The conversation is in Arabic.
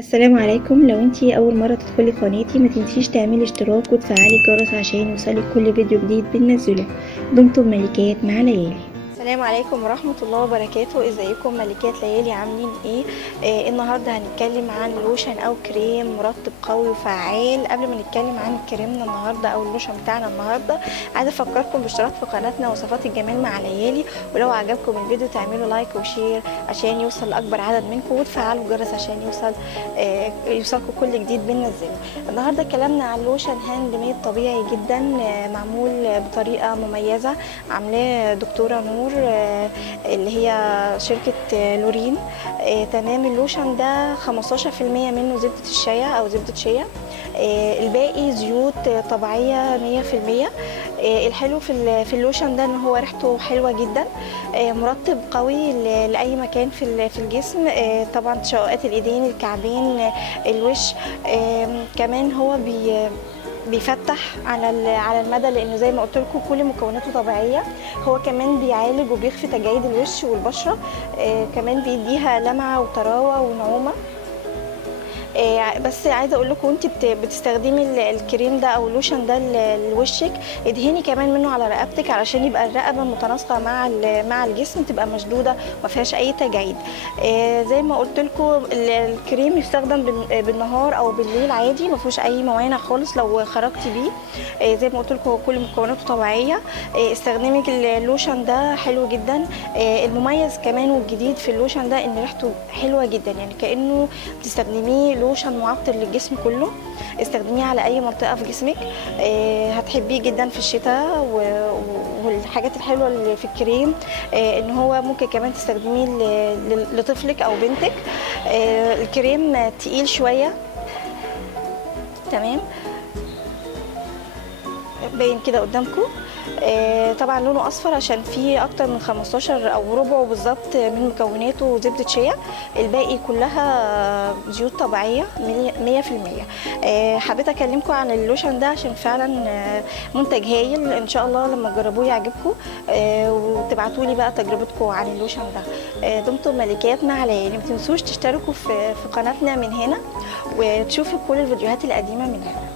السلام عليكم. لو انتي اول مرة تدخلي قناتي ما تنسيش تعملي اشتراك وتفعلي الجرس عشان يوصلك كل فيديو جديد بننزله. دمتم ملكات مع ليالي. السلام عليكم ورحمة الله وبركاته. ازيكم ملكات ليالي، عاملين ايه؟ النهاردة هنتكلم عن لوشن او كريم مرطب قوي وفعال. قبل ما نتكلم عن كريمنا النهاردة او اللوشن بتاعنا النهاردة، عايزة افكركم بالاشتراك في قناتنا وصفات الجمال مع ليالي، ولو عجبكم الفيديو تعملوا لايك وشير عشان يوصل لاكبر عدد منكم، وتفعلوا الجرس عشان يوصلكم كل جديد بننزله. النهارده كلامنا عن لوشن هاند ميد طبيعي جدا، معمول بطريقة مميزة عاملاه دكتورة نور اللي هي شركة لورين. تمام. اللوشن ده 15% منه زبدة الشيا أو زبدة شيا، الباقي زيوت طبيعية 100%. الحلو في اللوشن ده ان هو ريحته حلوة جدا، مرطب قوي لأي مكان في الجسم، طبعا تشققات الايدين، الكعبين، الوش. كمان هو بيفتح على المدى، لانه زي ما قلت لكم كل مكوناته طبيعيه. هو كمان بيعالج وبيخفي تجاعيد الوش والبشره، كمان بيديها لمعه وطراوه ونعومه. بس عايزه اقول لكم وانت بتستخدمي الكريم ده او اللوشن ده لوشك، ادهني كمان منه على رقبتك علشان يبقى الرقبه متناسقه مع الجسم، تبقى مشدوده ما فيهاش اي تجاعيد. زي ما قلت لكم الكريم يستخدم بالنهار او بالليل عادي، ما فيهوش اي موانع خالص لو خرجتي بيه. زي ما قلت لكم كل مكوناته طبيعيه. استخدمي اللوشن ده حلو جدا. المميز كمان والجديد في اللوشن ده ان ريحته حلوه جدا، يعني كانه بتستخدميه لوشن معطر للجسم كله. استخدميه على اي منطقه في جسمك، هتحبيه جدا في الشتاء. والحاجات الحلوه اللي في الكريم ان هو ممكن كمان تستخدميه لطفلك او بنتك. الكريم تقيل شويه. تمام، باين كده قدامكم. طبعا لونه اصفر عشان فيه اكتر من 15 او ربعه بالظبط من مكوناته زبده شيا، الباقي كلها زيوت طبيعيه 100%. حبيت اكلمكم عن اللوشن ده عشان فعلا منتج هايل، ان شاء الله لما تجربوه يعجبكم، وتبعتوا لي بقى تجربتكم عن اللوشن ده. دمتم ملكات مع ليالي. ما تنسوش تشتركوا في قناتنا من هنا، وتشوفوا كل الفيديوهات القديمه من هنا.